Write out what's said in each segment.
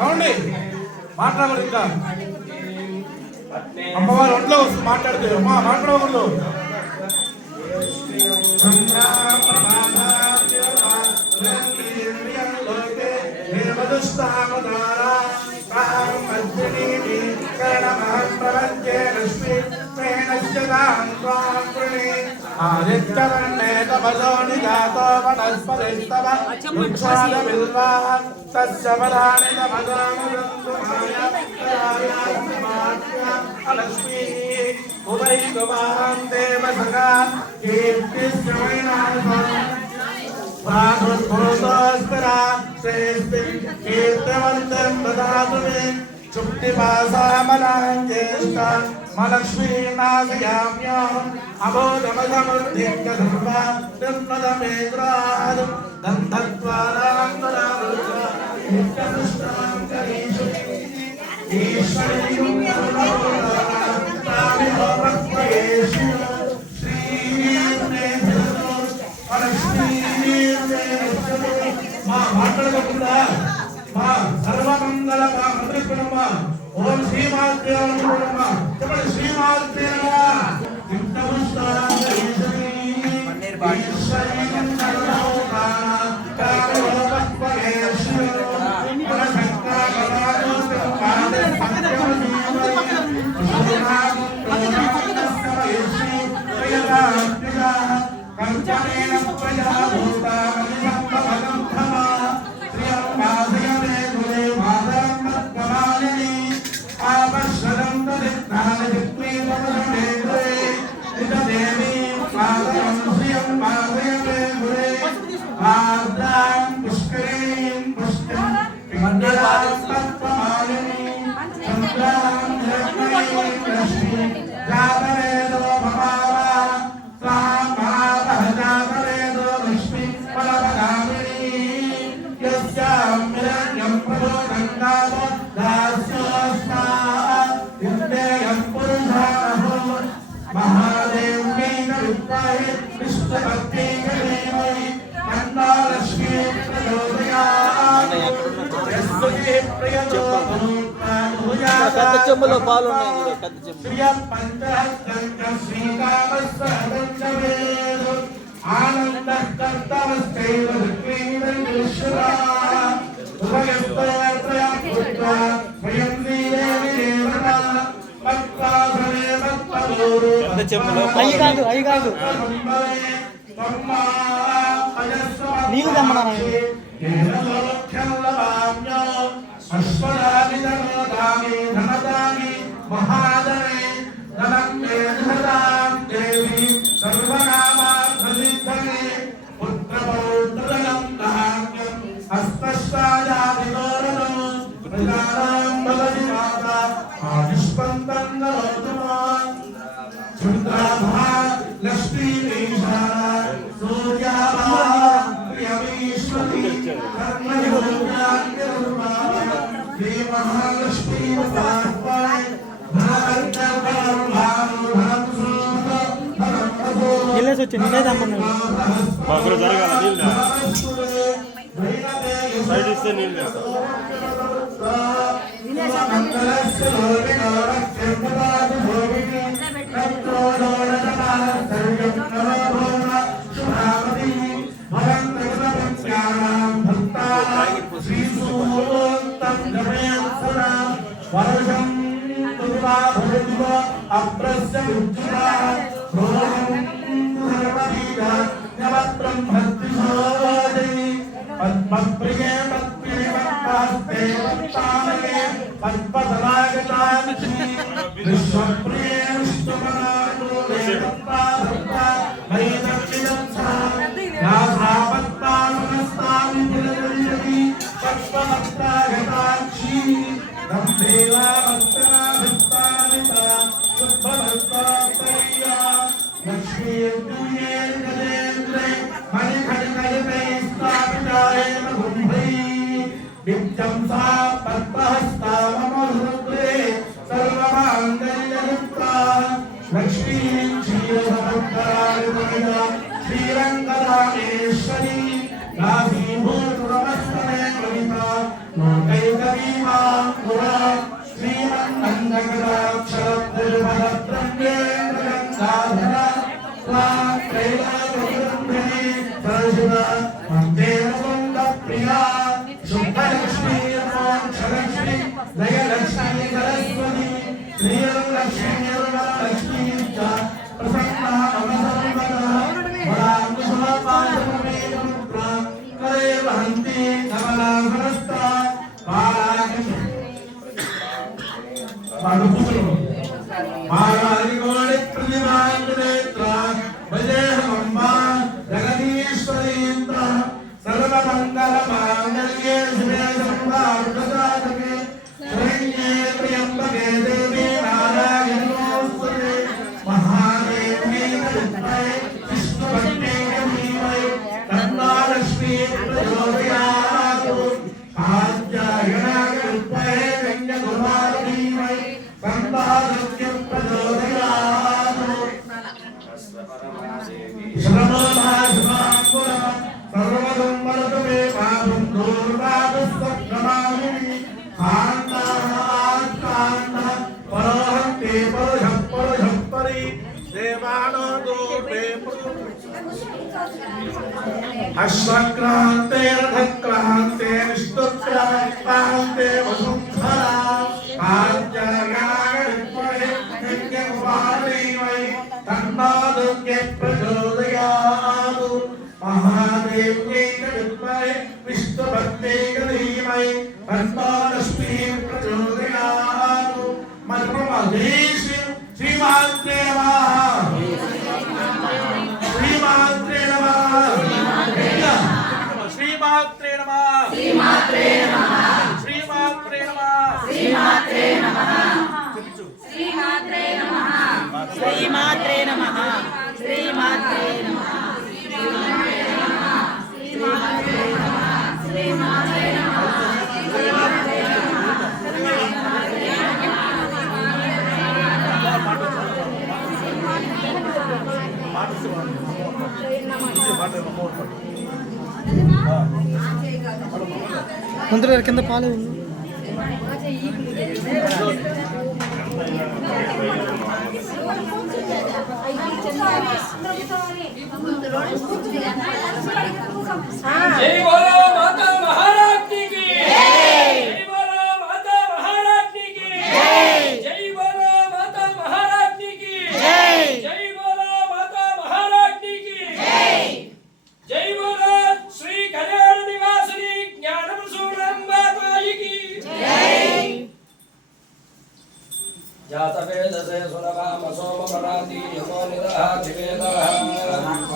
అవునండి మాట్లాడకూడదు ఇంకా అమ్మవారు ఒంట్లో వస్తుంది మాట్లాడితే అమ్మా మాట్లాడకూడదు మలక్ష్మీనాశయామ్యాం అబోధమసమృద్ధించ సర్వాన్నదమేగ్రాదం దంతత్వారాంతరాం కరీషు ఈశ్వరీం కరుణామృతామిహోమత్యేషు మా మాట్లాడకుండా మా సర్వమంగళ మా మంత్రికుడమ్మా ఓం శ్రీమాత్రే నమః చెప్పండి శ్రీమాత్రే నమః పెద్ద చెంబులో పాలు ఉన్నాయి పెద్ద చెంబు పెద్ద చెంబులో అయి కాదు నీకు తెమ్మన్నా మహాదనే ధనం మేధతాం దేవి సర్వనామార్థసిద్ధనే పుత్రపౌత్రధనం ధాన్యం హస్తశ్చాయాదిగౌరవం ప్రజానాం భవతి మాతా ఆయుష్మంతం నరోతుమాన్ చుంద్రాభా లక్ష్మీ సూర్యాభా ప్రియమీశ్వరీ వెళ్ళేసి వచ్చి నేనే తమ్మన్నాను జరగాల నీళ్ళు సైడ్ ఇస్తే నీళ్ళు వర్షం అప్రస్య పద్మప్రియే పద్మేవత్తే పద్మానగే పద్మధరాగతాని విశ్వప్రియే విష్ణుపరాణూరే పద్మాధర్తా వైదక్షిణం సా నాసాపత్తానుస్తాని बाष्पमत्रागताक्षी गम्भीरावस्त्राभिस्तानिता शुद्धवस्त्रात्तया लक्ष्मीर्गजेन्द्रे मणिखण्डकल्पे स्थापितायेन कुम्भैः नित्यं सा पद्महस्ता मम हृदये सर्वमाङ्गल्ययुक्ता लक्ष्मीं क्षीरसमुद्रादितमिदा श्रीरङ्गरामेश्वरी नाभीभूतनमस्तने कविता लोकैकवीमाङ्कुरा श्रीमन्नन्दकटाक्षरद्रुमदब्रह्मेन्द्रगङ्गाधरा त्रैलोक्यब्रह्मणे परशुदा वन्देवसुन्दप्रिया शुद्धलक्ष्मी मोक्षलक्ष्मी जयलक्ष्मी सरस्वती श्रीलक्ष्मी लक्ष्मी च प्रसन्ना अवसर्वदा वराङ्कुशोपाशमेन्द्रा करे वहन्ति कमलासनस्ता बालागोणि प्रतिमान्नेत्रा भजेहमम्बा जगदीश्वरीन्द्र सर्वमङ्गलमाङ्गल्ये शिवे सर्वार्थसाधके शरण्ये त्र्यम्बके देवी नारायणी नमोस्तुते महादेवी नमोस्तुते विष्णुपत्नी धीमहि तन्नो लक्ष्मी प्रचोदयात् कात्यायनाय कन्याकुमारी धीमहि तन्नो लक्ष्मी प्रचोदयात् श्रमोभाषमाङ्कुरः सर्वदम्बरतमे पापं दूर्वादस्तक्रमामिनि कान्ताः परोहन्ते परोझप्परि देवानो दूर्वे अश्वक्रान्ते रथक्रान्ते विष्णुक्रान्ते वसुन्धरा कात्यायनाय कन्याकुमारीमयि तन्नो दुर्गे प्रचोदयात् महादेव्यै विद्महे विष्णुपत्न्यै धीमहि तन्नो लक्ष्मी प्रचोदयात् मन्त्रमधीश्वरी श्रीमात्रे नमः श्रीमात्रे नमः श्रीमात्रे नमः श्रीमात्रे नमः श्रीमात्रे नमः श्रीमात्रे नमः श्रीमात्रे नमः श्रीमात्रे नमः श्रीमात्रे नमः श्रीमात्रे नमः श्रीमात्रे नमः మంత్రి కింద పాలు जय बोलो माता महारानी की जय बोलो माता महारानी की जय बोलो माता महारानी की जय बोलो माता महारानी की जय बोलो श्री कल्याण निवासिनी ज्ञानप्रसूनाम्बा माई की जातवेदसे सुनवाम सोमपराति यमो निदहाति वेदः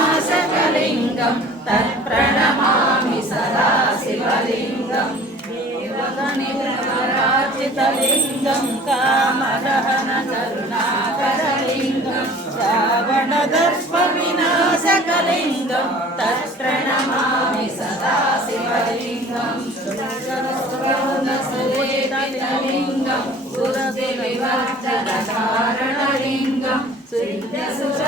जन्मजदुःखविनाशकलिङ्गं तत्प्रणमामि सदा शिवलिङ्गं देवगणितराजितलिङ्गं कामदहनकरुणाकरलिङ्गं रावणदर्पविनाशकलिङ्गं तत्प्रणमामि सदा शिवलिङ्गं सुरसुरसुरलिङ्गं सुरसुरविवर्जनकारणलिङ्गं सिद्धसुर